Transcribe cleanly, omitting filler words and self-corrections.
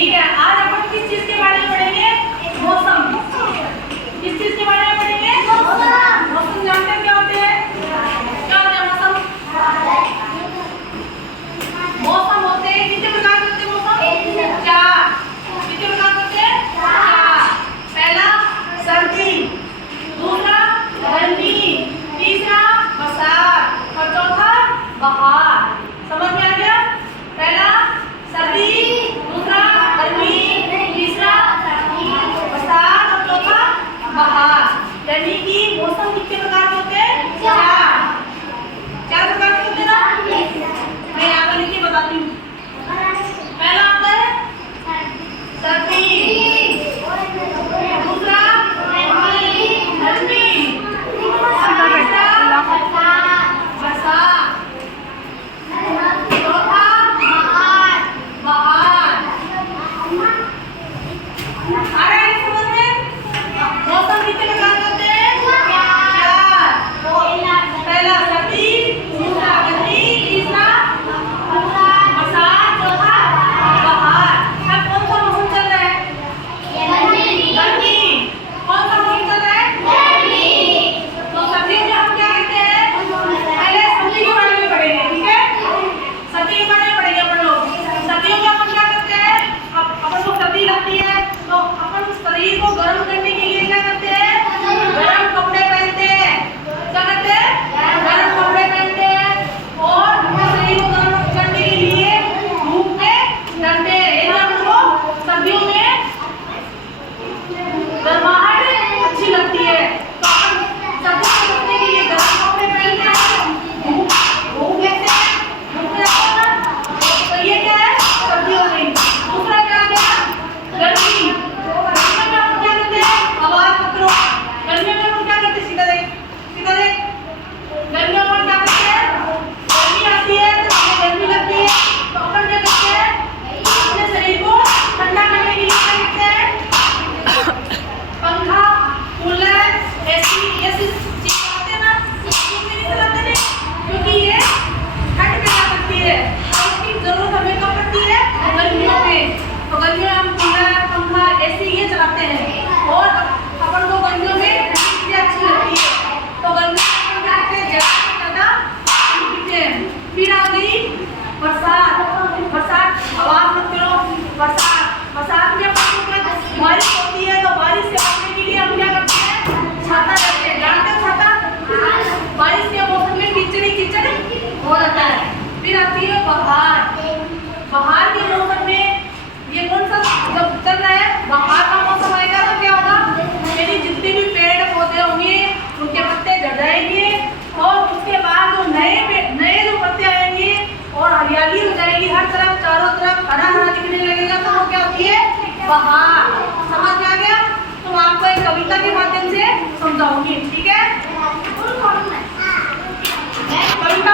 ठीक है, आज अपन किस चीज के बारे में पढ़ेंगे? मौसम। किस चीज के बारे में पढ़ेंगे? मौसम। मौसम जानते हैं क्या होते हैं? क्या होते हैं मौसम? मौसम होते हैं कितने प्रकार के होते हैं मौसम? चार। कितने प्रकार के होते हैं? चार। पहला सर्दी, दूसरा गर्मी, तीसरा बरसात और चौथा बहार। समझ में आ गया? पहला सर्दी, दूसरा गर्मी, तीसरा बरसात और चौथा बहार। यानी कि मौसम कितने प्रकार के होते हैं? चार। चार प्रकार के होते हैं ना? मैं यहाँ पर लिख के बताती हूँ। पहला होता है सर्दी, दूसरा गर्मी, तीसरा बरसात, चौथा बहार। आ रहा है समझ में? मौसम कितने प्रकार के होते हैं? चार। पहला सर्दी, दूसरा गर्मी, तीसरा बरसात, चौथा बहार। अब कौन सा मौसम चल रहा है? गर्मी। कौन सा मौसम चल रहा है? गर्मी। तो सर्दी में हम क्या करते हैं? पहले सर्दी के बारे में पढ़ेंगे, ठीक है? सर्दी के बारे में पढ़ेंगे अपन लोग। सर्दियों में अपन क्या करते हैं? अपन को सर्दी लगती है तो अपन शरीर को गर्म करने के लिए क्या करते हैं? गर्म कपड़े पहनते हैं। क्या करते हैं? गर्म कपड़े पहनते हैं और अपने शरीर को गर्म करने के लिए धूप में डरते हैं। यदि हमको सर्दियों में गर्माहट अच्छी लगती है तो अपन सर्दी से बचने के लिए गर्म कपड़े पहनते हैं, धूप लेते हैं, धूप में रहते हैं ना। तो ये क्या है? सर्दी हो गई। दूसरा क्या आ गया? गर्मी। गर्मी में हम क्या करते हैं? आवाज मत करो। गर्मी में हम क्या करते हैं? सीधा देख, सीधा देख। गर्मी में हम क्या करते हैं? गर्मी आती है तो हमें गर्मी लगती है तो अपन क्या करते हैं? अपने शरीर को ठंडा करने के लिए क्या करते हैं? पंखा, कूलर, एसी, ये सब चीजें आते हैं ना, इसमें नहीं चलाते नहीं क्योंकि ये ठंड पैदा करती है और इसकी जरूरत हमें कब पड़ती है? गर्मियों में। तो गर्मियों में हम कूलर, पंखा, एसी ये चलाते हैं और अपन को गर्मियों में ठंडी चीजें अच्छी लगती है तो गर्मियों में अपन क्या करते हैं? ज्यादा पानी पीते हैं। फिर आ गई बरसात। बरसात, आवाज मत करो। बरसात, बरसात में अपन को बारिश होती है तो बारिश से बचने के लिए हम क्या करते हैं? छाता लेते हैं। जानते हो छाता? बारिश के मौसम में कीचड़ी कीचड़ हो जाता है। फिर आती है बहार। बहार के मौसम में ये कौन सा जब चल रहा है? बहार का मौसम आएगा तो क्या होगा? मेरी जितने भी पेड़ पौधे होंगे उनके पत्ते झड़ जाएंगे और उसके बाद जो नए जो पत्ते आएंगे और हरियाली हो जाएगी हर तरफ, चारों तरफ हरा हरा दिखने लगेगा तो वो क्या होती है? बहार। समझ में आ गया? तो आपको एक कविता के माध्यम से समझाऊंगी, ठीक है? कविता